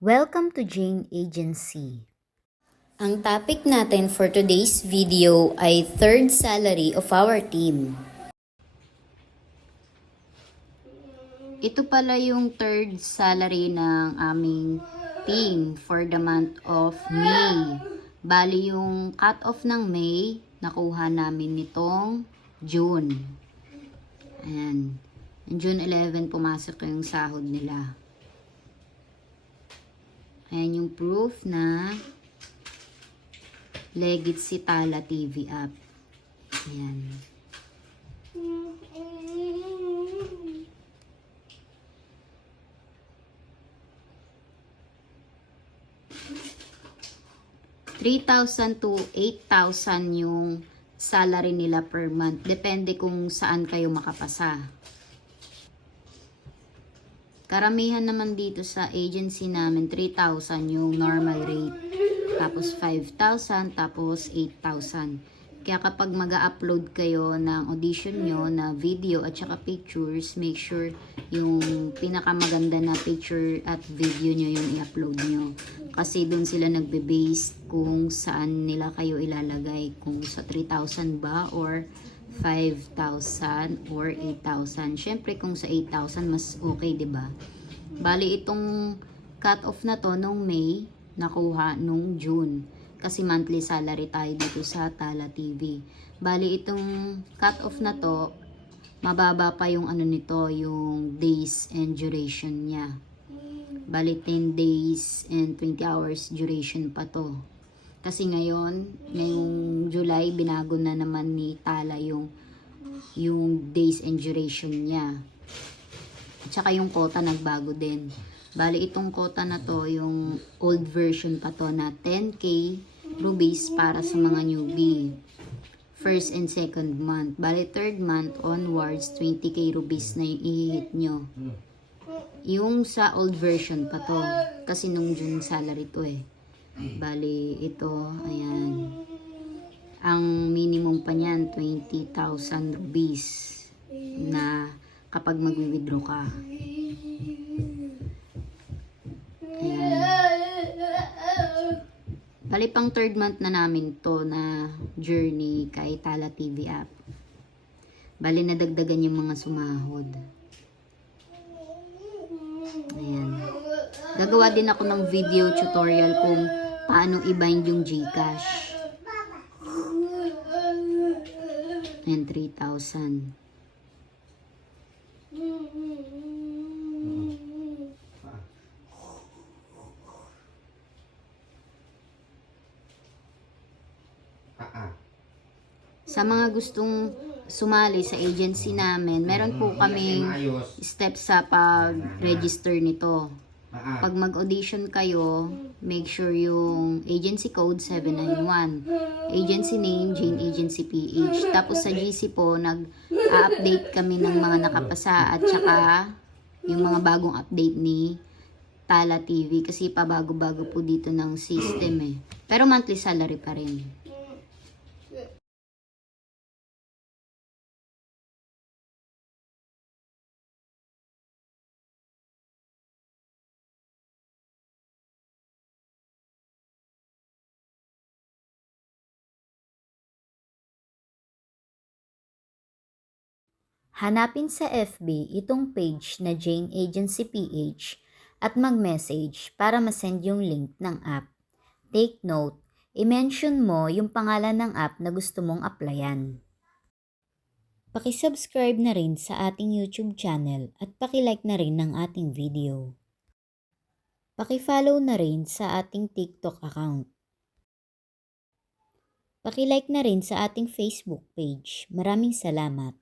Welcome to Jane Agency. Ang topic natin for today's video ay third salary of our team. Ito pala yung third salary ng aming team for the month of May. Bali yung cut-off ng May, nakuha namin nitong June. Ayan. June 11 pumasok yung sahod nila. Ayan yung proof na legit si Tala TV app. Ayan. $3,000 to 8,000 yung salary nila per month. Depende kung saan kayo makapasa. Karamihan naman dito sa agency namin, 3,000 yung normal rate. Tapos 5,000, tapos 8,000. Kaya kapag mag-upload kayo ng audition nyo na video at saka pictures, make sure yung pinakamaganda na picture at video nyo yung i-upload nyo. Kasi doon sila nagbe-base kung saan nila kayo ilalagay. Kung sa 3,000 ba or 5,000 or 8,000. Syempre kung sa 8,000 mas okay, 'di ba? Bali itong cut-off na to nung May, nakuha nung June. Kasi monthly salary tayo dito sa Tala TV. Bali itong cut-off na to, mababa pa yung ano nito, yung days and duration niya. Bali 10 days and 20 hours duration pa to. Kasi ngayong July, binago na naman ni Tala yung days and duration niya. At saka yung quota nagbago din. Bali itong quota na to, yung old version pa to na 10K rupees para sa mga newbie. First and second month. Bali third month onwards, 20K rupees na yung i-hit nyo. Yung sa old version pa to. Kasi nung June salary to eh. Bali ito, ayan. Ang minimum pa niyan, 20,000 rupees na kapag mag-withdraw ka. Ayan. Bali pang third month na namin to na journey kay Tala TV app. Bali nadagdagan yung mga sumahod. Ayan. Gagawa din ako ng video tutorial kung paano i-bind yung GCash. Ayan, 3,000. Sa mga gustong sumali sa agency namin, meron po kaming steps sa pag-register nito. Pag mag-audition kayo, make sure yung agency code 791. Agency name, Jane Agency PH. Tapos sa GC po, nag-update kami ng mga nakapasa at saka yung mga bagong update ni Tala TV. Kasi pabago-bago po dito ng system eh. Pero monthly salary pa rin. Hanapin sa FB itong page na Jane Agency PH at mag-message para masend yung link ng app. Take note, i-mention mo yung pangalan ng app na gusto mong applyan. Paki-subscribe na rin sa ating YouTube channel at paki-like na rin ng ating video. Paki-follow na rin sa ating TikTok account. Paki-like na rin sa ating Facebook page. Maraming salamat.